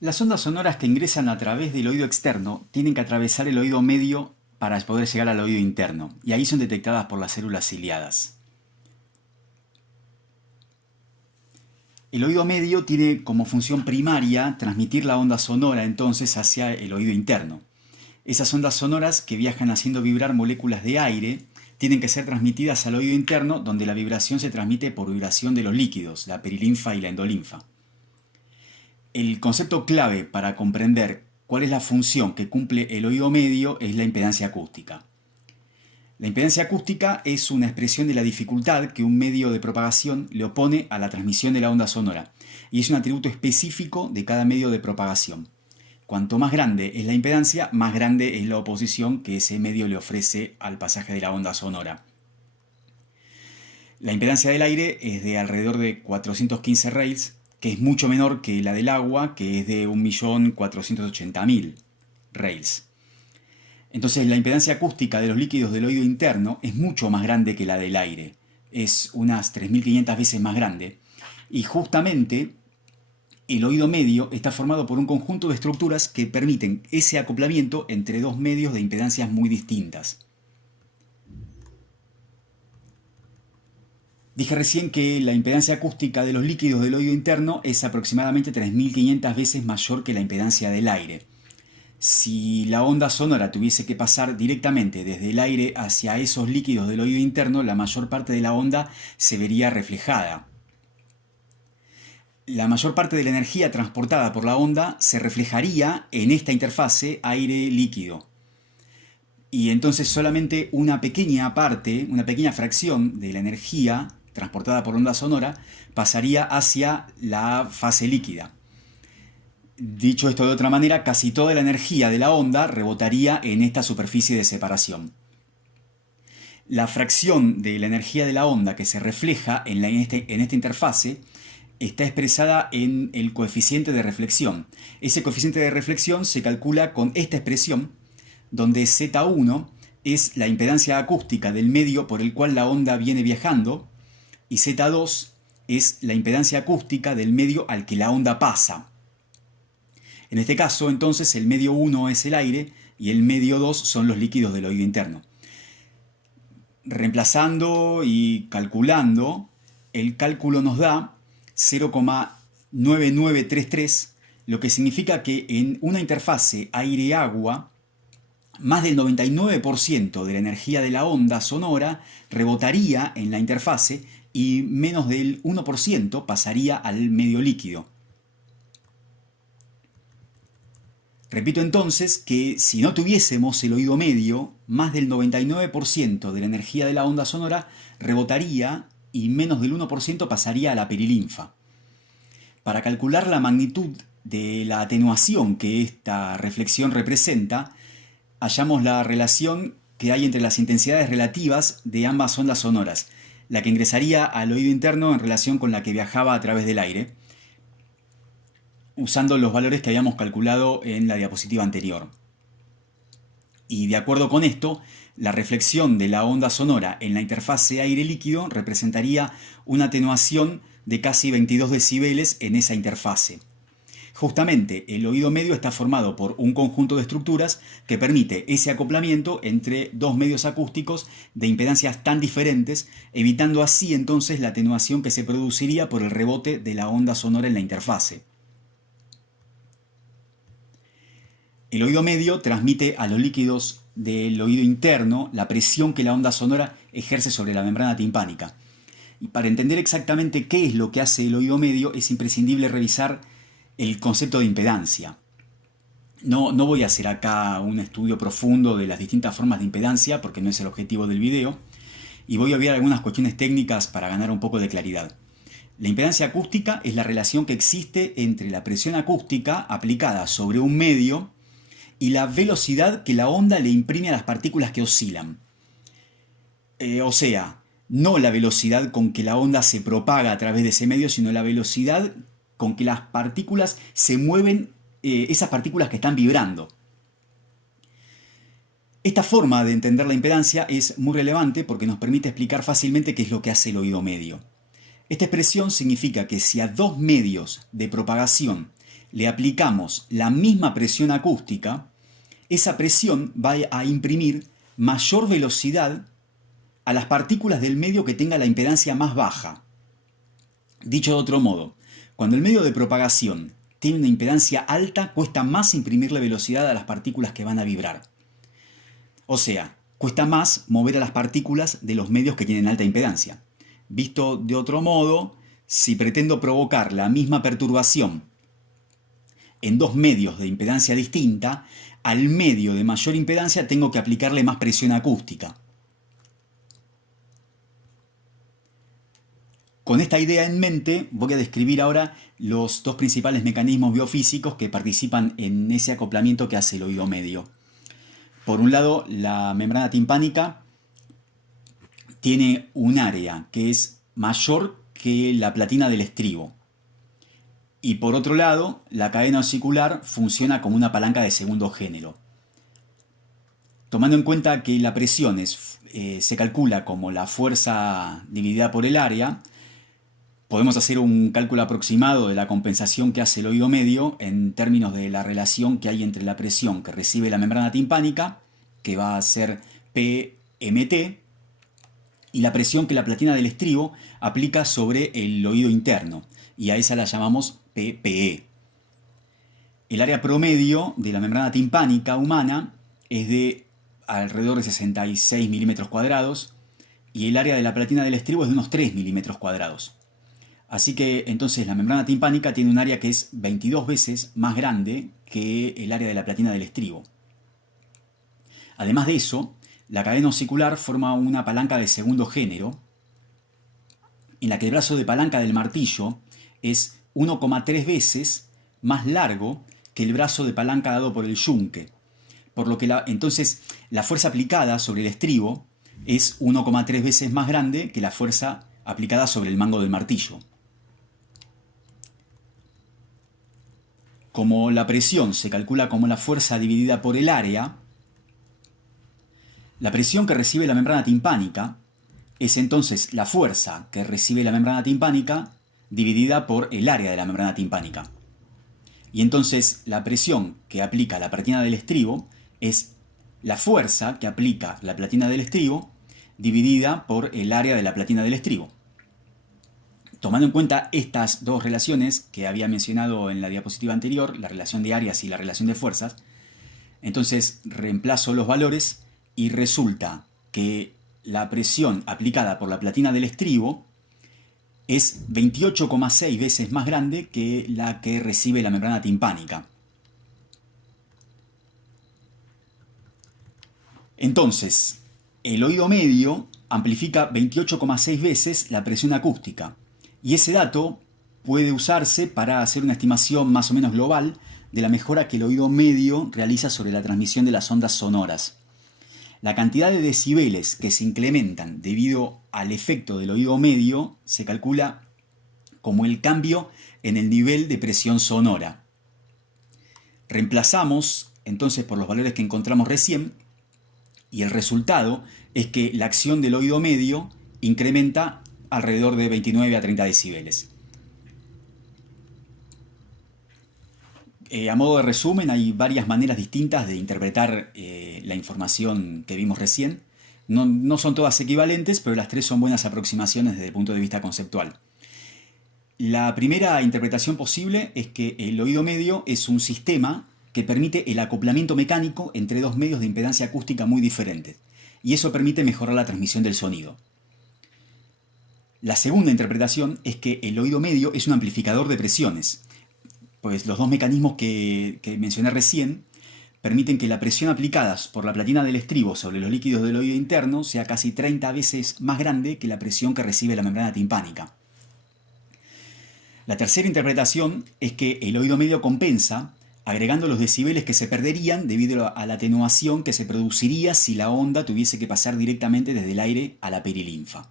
Las ondas sonoras que ingresan a través del oído externo tienen que atravesar el oído medio para poder llegar al oído interno, y ahí son detectadas por las células ciliadas. El oído medio tiene como función primaria transmitir la onda sonora entonces hacia el oído interno. Esas ondas sonoras que viajan haciendo vibrar moléculas de aire tienen que ser transmitidas al oído interno, donde la vibración se transmite por vibración de los líquidos, la perilinfa y la endolinfa. El concepto clave para comprender cuál es la función que cumple el oído medio es la impedancia acústica. La impedancia acústica es una expresión de la dificultad que un medio de propagación le opone a la transmisión de la onda sonora, y es un atributo específico de cada medio de propagación. Cuanto más grande es la impedancia, más grande es la oposición que ese medio le ofrece al pasaje de la onda sonora. La impedancia del aire es de alrededor de 415 rails, que es mucho menor que la del agua, que es de 1.480.000 rails. Entonces la impedancia acústica de los líquidos del oído interno es mucho más grande que la del aire. Es unas 3.500 veces más grande. Y justamente el oído medio está formado por un conjunto de estructuras que permiten ese acoplamiento entre dos medios de impedancias muy distintas. Dije recién que la impedancia acústica de los líquidos del oído interno es aproximadamente 3.500 veces mayor que la impedancia del aire. Si la onda sonora tuviese que pasar directamente desde el aire hacia esos líquidos del oído interno, la mayor parte de la onda se vería reflejada. La mayor parte de la energía transportada por la onda se reflejaría en esta interfase aire-líquido. Y entonces solamente una pequeña parte, una pequeña fracción de la energía transportada por onda sonora pasaría hacia la fase líquida. Dicho esto de otra manera, casi toda la energía de la onda rebotaría en esta superficie de separación. La fracción de la energía de la onda que se refleja en esta interfase está expresada en el coeficiente de reflexión. Ese coeficiente de reflexión se calcula con esta expresión, donde Z1 es la impedancia acústica del medio por el cual la onda viene viajando, y Z2 es la impedancia acústica del medio al que la onda pasa. En este caso, entonces, el medio 1 es el aire y el medio 2 son los líquidos del oído interno. Reemplazando y calculando, el cálculo nos da 0,9933, lo que significa que en una interfase aire-agua, más del 99% de la energía de la onda sonora rebotaría en la interfase y menos del 1% pasaría al medio líquido. Repito entonces que si no tuviésemos el oído medio, más del 99% de la energía de la onda sonora rebotaría y menos del 1% pasaría a la perilinfa. Para calcular la magnitud de la atenuación que esta reflexión representa, hallamos la relación que hay entre las intensidades relativas de ambas ondas sonoras, la que ingresaría al oído interno en relación con la que viajaba a través del aire, usando los valores que habíamos calculado en la diapositiva anterior. Y de acuerdo con esto, la reflexión de la onda sonora en la interfase aire-líquido representaría una atenuación de casi 22 decibeles en esa interfase. Justamente el oído medio está formado por un conjunto de estructuras que permite ese acoplamiento entre dos medios acústicos de impedancias tan diferentes, evitando así entonces la atenuación que se produciría por el rebote de la onda sonora en la interfase. El oído medio transmite a los líquidos del oído interno la presión que la onda sonora ejerce sobre la membrana timpánica. Y para entender exactamente qué es lo que hace el oído medio es imprescindible revisar el concepto de impedancia. No voy a hacer acá un estudio profundo de las distintas formas de impedancia porque no es el objetivo del video, y voy a obviar algunas cuestiones técnicas para ganar un poco de claridad. La impedancia acústica es la relación que existe entre la presión acústica aplicada sobre un medio y la velocidad que la onda le imprime a las partículas que oscilan. O sea, no la velocidad con que la onda se propaga a través de ese medio, sino la velocidad con que las partículas se mueven, esas partículas que están vibrando. Esta forma de entender la impedancia es muy relevante porque nos permite explicar fácilmente qué es lo que hace el oído medio. Esta expresión significa que si a dos medios de propagación le aplicamos la misma presión acústica, esa presión va a imprimir mayor velocidad a las partículas del medio que tenga la impedancia más baja. Dicho de otro modo, cuando el medio de propagación tiene una impedancia alta, cuesta más imprimirle velocidad a las partículas que van a vibrar. O sea, cuesta más mover a las partículas de los medios que tienen alta impedancia. Visto de otro modo, si pretendo provocar la misma perturbación en dos medios de impedancia distinta, al medio de mayor impedancia tengo que aplicarle más presión acústica. Con esta idea en mente, voy a describir ahora los dos principales mecanismos biofísicos que participan en ese acoplamiento que hace el oído medio. Por un lado, la membrana timpánica tiene un área que es mayor que la platina del estribo. Y por otro lado, la cadena osicular funciona como una palanca de segundo género. Tomando en cuenta que la presión se calcula como la fuerza dividida por el área, podemos hacer un cálculo aproximado de la compensación que hace el oído medio en términos de la relación que hay entre la presión que recibe la membrana timpánica, que va a ser PMT, y la presión que la platina del estribo aplica sobre el oído interno, y a esa la llamamos PPE. El área promedio de la membrana timpánica humana es de alrededor de 66 milímetros cuadrados, y el área de la platina del estribo es de unos 3 milímetros cuadrados. Así que entonces la membrana timpánica tiene un área que es 22 veces más grande que el área de la platina del estribo. Además de eso, la cadena osicular forma una palanca de segundo género, en la que el brazo de palanca del martillo es 1,3 veces más largo que el brazo de palanca dado por el yunque, por lo que entonces la fuerza aplicada sobre el estribo es 1,3 veces más grande que la fuerza aplicada sobre el mango del martillo. Como la presión se calcula como la fuerza dividida por el área, la presión que recibe la membrana timpánica es entonces la fuerza que recibe la membrana timpánica dividida por el área de la membrana timpánica. Y entonces la presión que aplica la platina del estribo es la fuerza que aplica la platina del estribo dividida por el área de la platina del estribo. Tomando en cuenta estas dos relaciones que había mencionado en la diapositiva anterior, la relación de áreas y la relación de fuerzas, entonces reemplazo los valores y resulta que la presión aplicada por la platina del estribo es 28,6 veces más grande que la que recibe la membrana timpánica. Entonces, el oído medio amplifica 28,6 veces la presión acústica. Y ese dato puede usarse para hacer una estimación más o menos global de la mejora que el oído medio realiza sobre la transmisión de las ondas sonoras. La cantidad de decibeles que se incrementan debido al efecto del oído medio se calcula como el cambio en el nivel de presión sonora. Reemplazamos entonces por los valores que encontramos recién y el resultado es que la acción del oído medio incrementa alrededor de 29 a 30 decibeles. A modo de resumen, hay varias maneras distintas de interpretar la información que vimos recién. No son todas equivalentes, pero las tres son buenas aproximaciones desde el punto de vista conceptual. La primera interpretación posible es que el oído medio es un sistema que permite el acoplamiento mecánico entre dos medios de impedancia acústica muy diferentes, y eso permite mejorar la transmisión del sonido. La segunda interpretación es que el oído medio es un amplificador de presiones, pues los dos mecanismos que mencioné recién permiten que la presión aplicada por la platina del estribo sobre los líquidos del oído interno sea casi 30 veces más grande que la presión que recibe la membrana timpánica. La tercera interpretación es que el oído medio compensa agregando los decibeles que se perderían debido a la atenuación que se produciría si la onda tuviese que pasar directamente desde el aire a la perilinfa.